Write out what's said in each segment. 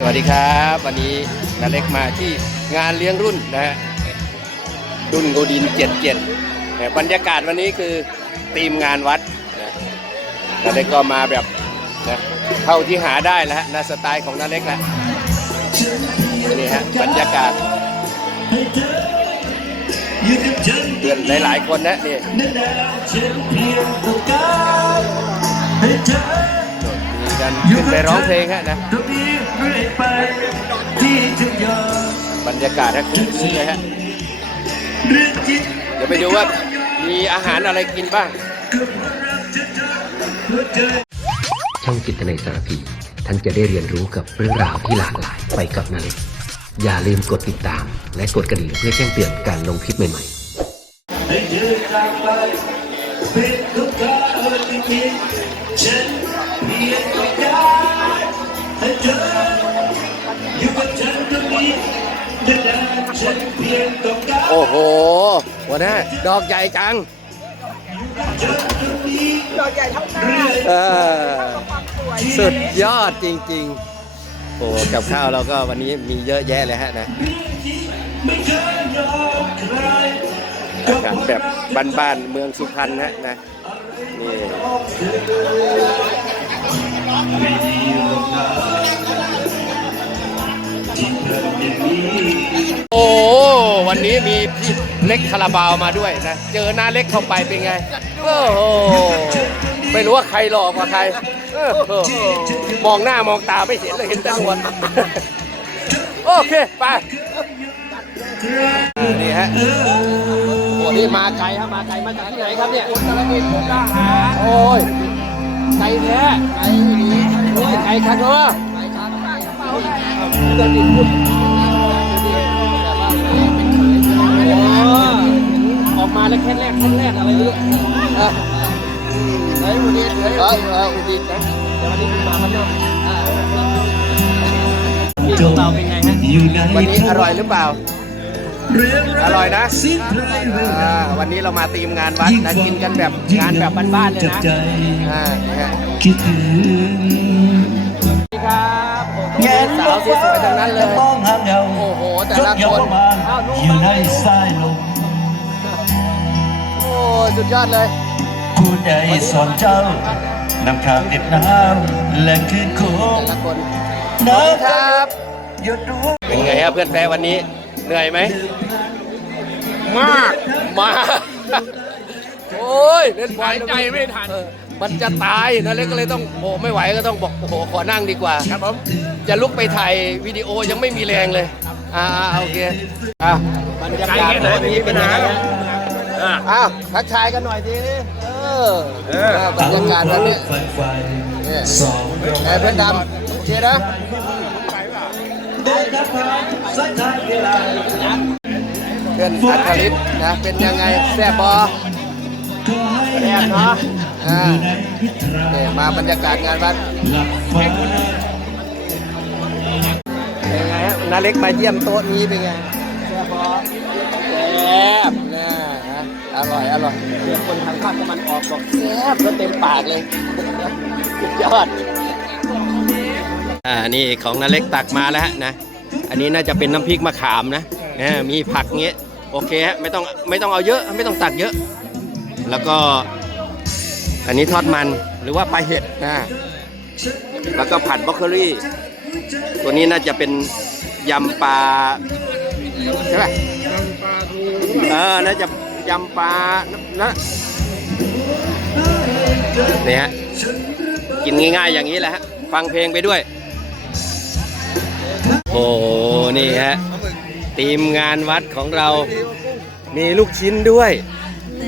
สวัสดีครับ วันนี้นาเล็กมาที่งานเลี้ยงรุ่นนะฮะรุ่นโกดินเจ็ดเจ็ดบรรยากาศวันนี้คือทีมงานวัดนะนาเล็กก็มาแบบนะเท่าที่หาได้แล้วฮะสไตล์ของนาเล็กแหละนี่ฮะบรรยากาศเพื่อนหลาย ๆ คนนะนี่มีกันขึ้นไปร้องเพลงฮะนะ บรรยากาศฮะคึกคืนเลยฮะเดี๋ยวไปดูว่ามีอาหารอะไรกินบ้างช่องจิตในสารพีท่านจะได้เรียนรู้กับเรื่องราวที่หลากหลายไปกับนาเล็กอย่าลืมกดติดตาม และกดกระดิ่งเพื่อแจ้งเตือนการลงคลิปใหม่ๆให้เธอจากไปเป็นทุกข์เธอจริงๆฉันเพียงต้องการให้เธอ อยู่กับฉันตรงนี้นานๆฉันเพียงต้องการโอ้โหหัวหน้าดอกใหญ่จัง ฉันตรงนี้เออ สุดยอดจริง ๆ โอ้กับข้าวเราก็วันนี้มีเยอะแยะเลยฮะนะไม่เคยยอมใครอาหารแบบบ้านๆเมืองสุพรรณฮะนะ นี่ ไม่ดีหรอกนะ โอ้วันนี้มีพี่เล็กคาราบาวมาด้วยนะ เจอหน้าเล็กเข้าไปเป็นไงโอ้โหไม่รู้ว่าใครหลอกกว่าใครเออเออมองหน้ามองตาไม่เห็นเลยเห็นแต่หนวดโอเค ไปอ่านี่ฮะโอ้นี่มาไกลครับมาไกลมาจากที่ไหนครับเนี่ยอุตรดิตถ์มุกดาหารโอ้ยไกลแท้ไกลนี้โอ้ยไกลคันเนอะไกลคันไกลกระเป๋าได้ อุตรดิตถ์พูดออกมาแล้วแค่แรกแค่แรกอะไรไม่รู้เออเฮ้ยอุดิตเฮ้ยเออเอออุดิตนะเดี๋ยววันนี้มาพันยมพี่ของเราเป็นไงฮะอยู่ในวันนี้อร่อยหรือเปล่าเรื่องอร่อยนะสิ้นเพลงเวลาอ่าวันนี้เรามาตีมงานวัดนะกินกันแบบงานแบบบ้านๆเลยนะอ่านี่ฮะคิดถึงสวัสดีครับ โอ้โหสาวสวยๆทั้งนั้นเลยมองหาเงาโอ้โหแต่จดละยคกนประมาณอ้าวนุ่มอยู่มากในสายลมโอ้สุดยอดเลยผู้ใดสอนเจ้านำข้าวติดน้ำและคืนโคแต่งละคนน้ครับำหยดรู้เป็นไงครับเพื่อนแฟร์วันนี้เหนื่อยไหมมากมากโอ้ยเล่นบอลใจไม่ทัน มันจะตายนะเล็กก็เลยต้องโอ้ไม่ไหวก็ต้องบอกโอ้โหขอนั่งดีกว่าครับผมจะลุกไปถ่ายวิดีโอยังไม่มีแรงเลยอ่าๆโอเคอะบรรยากาศแบบนี้เป็นยังไงฮะอ้าวทักทายกันหน่อยทีนี้เออเออบรรยากาศแบบนี้ไฟไฟเนี่ยสองเราไอ้เพื่อนดำโอเคนะเดินทางผ่านสายทางเวลาเพื่อนอัธริศนะเป็นยังไงแซ่บบอ ขอให้แซ่บเนาะอ่าอยู่ในพิธราเนี่ยมาบรรยากาศงานวัดหลับฟ้าเป็นไงฮะนาเล็กมาเยี่ยมโต๊ะนี้เป็นไงแซ่บบอแซ่บนะฮะอร่อยอร่อยเพื่อนคนทางภาคตะวันออกบอกแซ่บก็เต็มปากเลยสุดยอดอ่านี่ของนาเล็กตักมาแล้วฮะนะ อันนี้น่าจะเป็นน้ำพริกมะขามนะเออมีผักเงี้ยโอเคฮะไม่ต้องไม่ต้องเอาเยอะไม่ต้องตักเยอะ แล้วก็ อันนี้ทอดมันหรือว่าปลาเห็ดนะแล้วก็ผัดบรอกโคลีตัวนี้น่าจะเป็นยำปลาใช่ไหมเออน่าจะยำปลานะนี่ฮะกินง่ายๆอย่างนี้แหละฮะฟังเพลงไปด้วย โอ้นี่ฮะทีมงานวัดของเรามีลูกชิ้นด้วย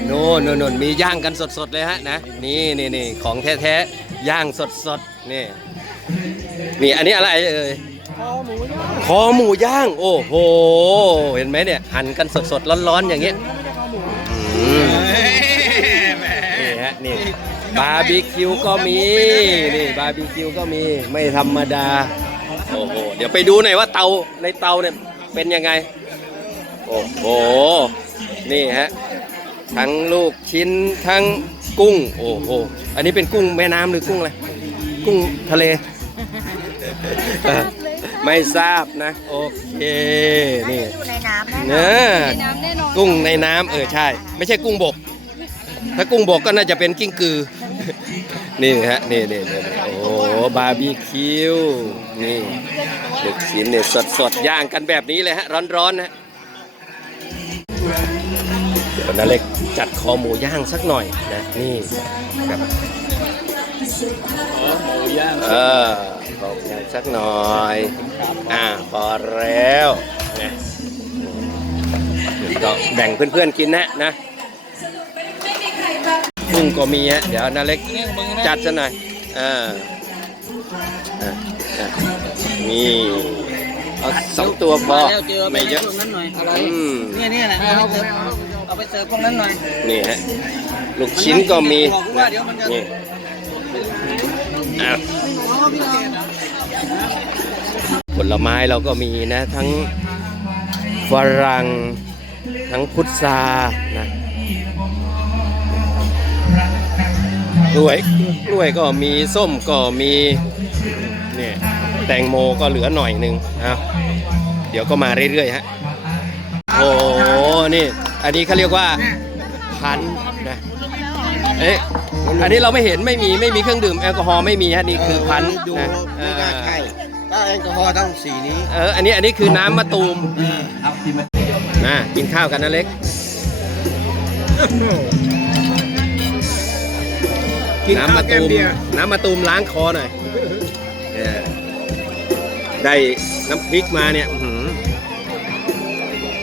โน่นโน่นโน่นมีย่างกันสดๆเลยฮะนะนี่นี่นี่ของแท้ๆย่างสดๆนี่นี่อันนี้อะไรเอ่ยคอหมูย่างโอ้โหเห็นไหมเนี่ยหั่นกันสดๆร้อนๆอย่างเงี้ยอืมนี่ฮะนี่บาร์บีคิวก็มีนี่บาร์บีคิวก็มีไม่ธรรมดาโอ้โหเดี๋ยวไปดูหน่อยว่าเตาในเตาเนี่ยเป็นยังไงโอ้โหนี่ฮะ ทั้งลูกชิ้นทั้งกุ้ง โอ้โห อันนี้เป็นกุ้งแม่น้ำหรือกุ้งอะไร กุ้งทะเลเออไม่ทราบนะ โอเค นี่อยู่ในน้ำแน่นเนอนอะในน้ำแน่นอนกุ้งในน้ำเออใช่ ไม่ใช่กุ้งบก ถ้ากุ้งบกก็น่าจะเป็นกิ้งกือ นี่ฮะ นี่นี่นี่โอ้โหบาร์บีคิว นี่ลูกชิ้นเนี่ยสดสดๆย่างกันแบบนี้เลยฮะ ร้อนๆนะฮะ เดี๋ยวนาเล็ก จัดคอหมูย่างสักหน่อยนะนี่ครับเออคอหมูสักหน่อยอ่าพอแล้วนะก็แบ่งเพื่อนๆกินนะนะกุ้งก็มีฮะเดี๋ยวนาเล็กจัดซะหน่อยอ่าอะอะนี่เอาสองตัวพอแล้วเจอไม่เยอะพวกนั้นหน่อยอะไรอืมเนี่ยเนี่ยแหละ เอาไปเสิร์ฟเอาไปเสิร์ฟพวกนั้นหน่อยนี่ฮะลูกชิ้นก็มีบอกว่าเดี๋ยวมันจะนี่อะผลไม้เราก็มีนะทั้งฝรั่งทั้งพุทรานะกล้วยกล้วยก็มีส้มก็มีเนี่ยแตงโมก็เหลือหน่อยหนึ่งเอาเดี๋ยวก็มาเรื่อยๆฮะโอ้โหนี่ อันนี้เขาเรียกว่าพันธุ์นะเอ๊ะอันนี้เราไม่เห็นไม่มีไม่มีเครื่องดื่มแอลกอฮอล์ไม่มีฮะนี่คือพันธุ์นะเออถ้าแอลกอฮอล์ต้องสีนี้เอออันนี้อันนี้คือน้ำมะตูมนะกินข้าวกันนะเล็กน้ำมะตูมน้ำมะตูมล้างคอหน่อยเออได้น้ำพริกมาเนี่ย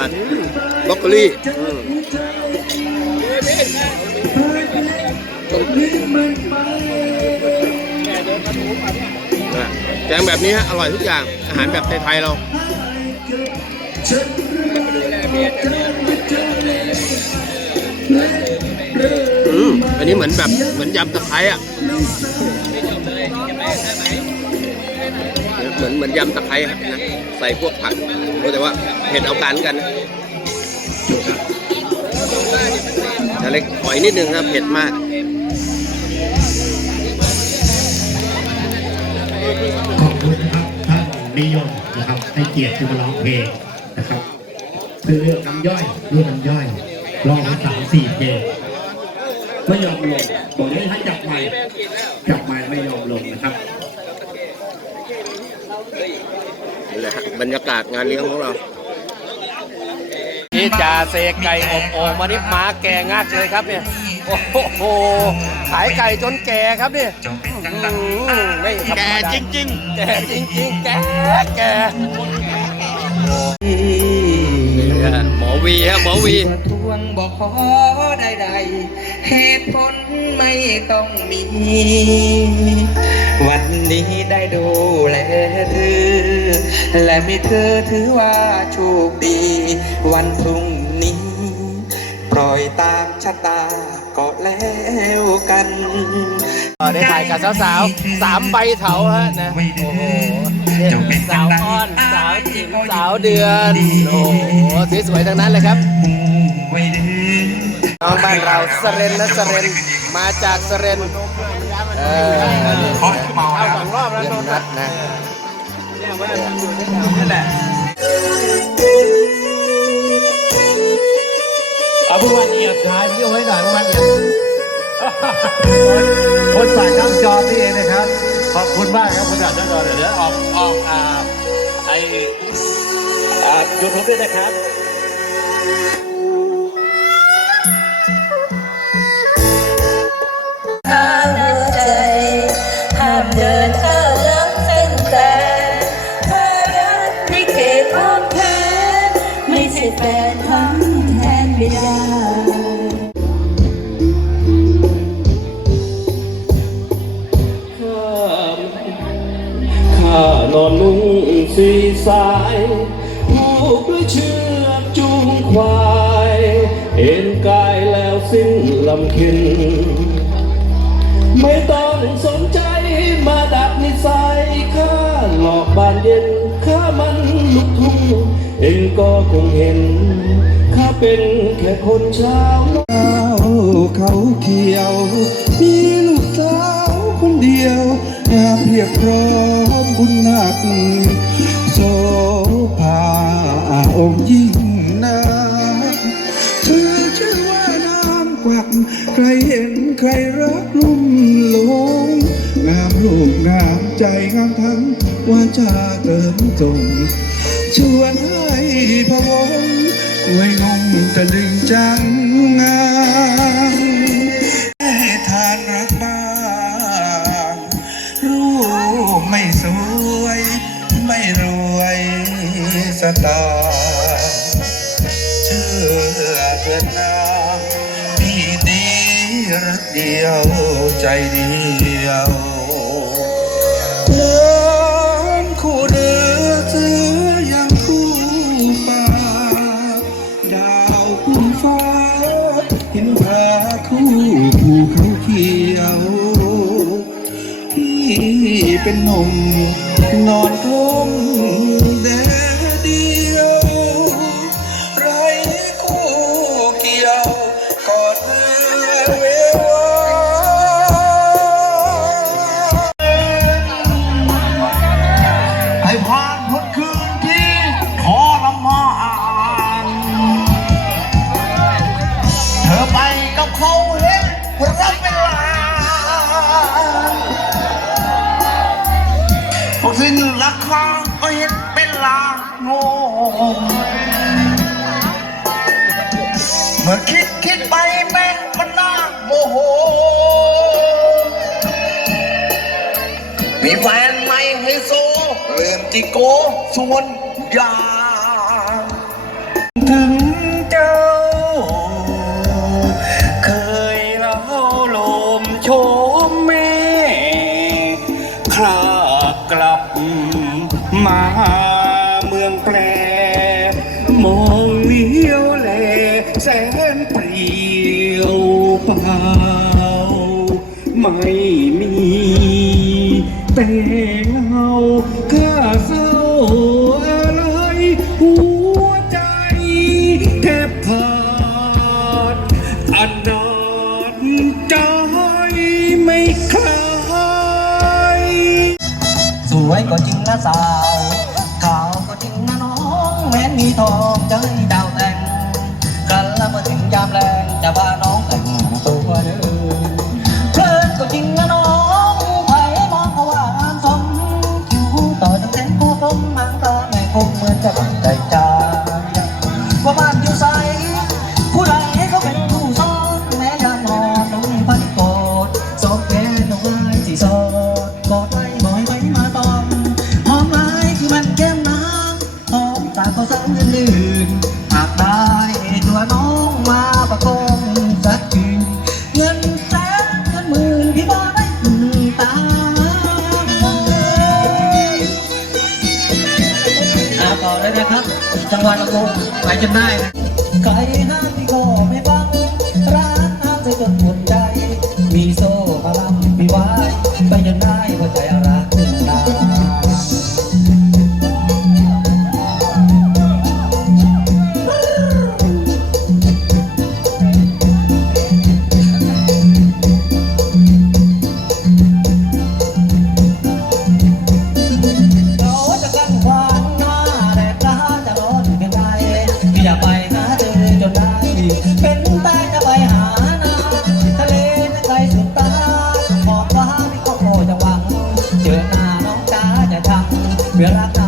ผัดบรอกโคลี่แกงแบบนี้ฮะอร่อยทุกอย่าง อาหารแบบไทยๆเราอืมอันนี้เหมือนแบบเหมือนยำตะไคร้อะ เหมือนเหมือนยำตะไคร้ครับนะใส่พวกผักโอ้แต่ว่าเผ็ดเอาการกันนะเล็กหอยนิดนึงครับเผ็ดมากขอบคุณครับท่านนิยมนะครับให้เกียรติที่มาร้องเพลงนะครับคือเลือกน้ำย่อยเลือกน้ำย่อยร้องสามสี่เพลงไม่ยอมลงบอกให้ท่านจับไม้จับไม้ไม่ยอมลงนะครับ นี่แหละฮะบรรยากาศงานเลี้ยงของเรานี่จ่าเสกไก่อบโอ่งมานี่มาแก่งักเลยครับเนี่ยโอ้โหขายไก่จนแก่ครับเนี่ยอื้อหือไม่ธรรมดาแก่จริง ๆ แก่จริงๆแก่แก่นี่ฮะ หมอวีฮะหมอวีทวงบอกขอใดๆเหตุผลไม่ต้องมี วันนี้ได้ดูแลเธอ และมีเธอถือว่าโชคดี วันพรุ่งนี้ ปล่อยตามชะตาก็แล้วกัน ได้ถ่ายกับสาวๆสามใบเถาฮะนะ โอ้โห เนี่ยสาวอ้อนสาวจิ๋มสาวเดือนโอ้โหสวยๆทั้งนั้นเลยครับน้องบ้านเราสเรนนะสเรนมาจากสเรนเออเข้าสองรอบแล้วโดนนัดนะเอาผู้ว่าเอียดถ่ายวิดีโอไว้หน่อยผู้ว่าเอียดคนฝากน้ำจอนี่เองนะครับ ขอบคุณมากครับคนฝากน้ำจอเดี๋ยวเดี๋ยวออกออกอ่าไออ่ายูทูบด้วยนะครับ ตอนนุ่งสีสายผูกด้วยเชือกจูงควาย เอ็นกายแล้วสิ้นลำเค็นไม่ต้องสนใจมาดักนิสัยข้าหลอกบานเย็นข้ามันลุกทุ่งเองก็คงเห็น ข้าเป็นแค่คนชาวนาเขาเขียว มีลูกสาวคนเดียวงามเรียบร้อม บุญหนักโสภาองค์ยิ่งนักเธอชื่อว่านางกวัก ใครเห็นใครรักลุ่มหลงงามรูปงามใจงามทั้งวาจาเติมตรงชวนให้พะวงไว้งงตะลึงจังงา ตาเชื่อเถิดนาพี่ดีรักเดียวใจเดียวเลิมคู่เดือเสือยังคู่ป่าดาวคู่ฟ้าเห็นพาคู่ภูเขาเขียวพี่เป็นหนุ่มนอนกล มีแฟนใหม่ไฮโซเริ่มจิโกส่วนยางถึงเจ้า เคยเล่าลมโชมเมครากลับมาเมืองแปรมองเลี้ยวแลแสนเปรียวเปล่าไม่ เงาข้าเศร้าอะไรหัวใจแทบขาดอันดานใจไม่คลายสวยก็จริงนะสาวขาวก็จริงนะน้องแม้นมีทองใจดาวแต่ง น ¿verdad?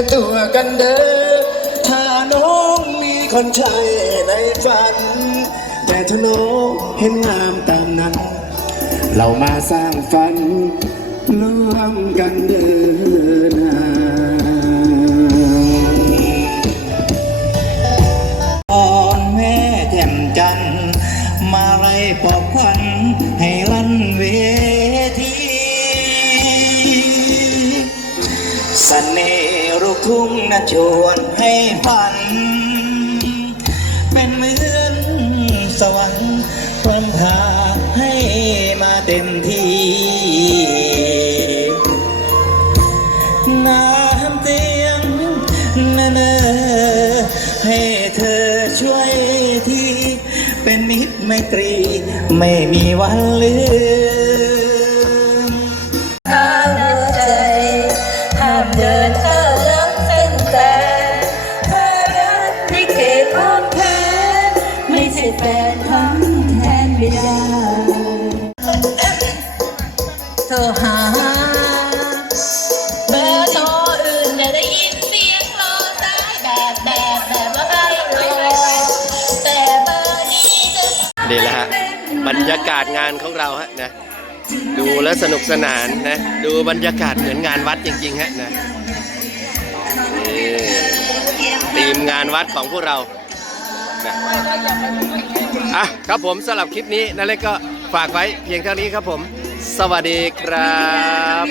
ยตัวกันเด้อ ถ้าน้องมีคนใช่ในฝัน แต่ถ้าน้องเห็นงามตามนั้น เรามาสร้างฝันร่วมกันเดิน เต็มที่ น้ำเตียงเนเนอให้เธอช่วยที่เป็นมิตรไมตรี ไม่มีวันลืม ยากาศงานของเราฮะนะดูแล้วสนุกสนานนะดูบรรยากาศเหมือนงานวัดจริงๆฮะนะนทีมงานวัดของพวกเรานะอะครับผมสำหรับคลิปนี้นั่นเล็กก็ฝากไว้เพียงเท่านี้ครับผม สวัสดีครับ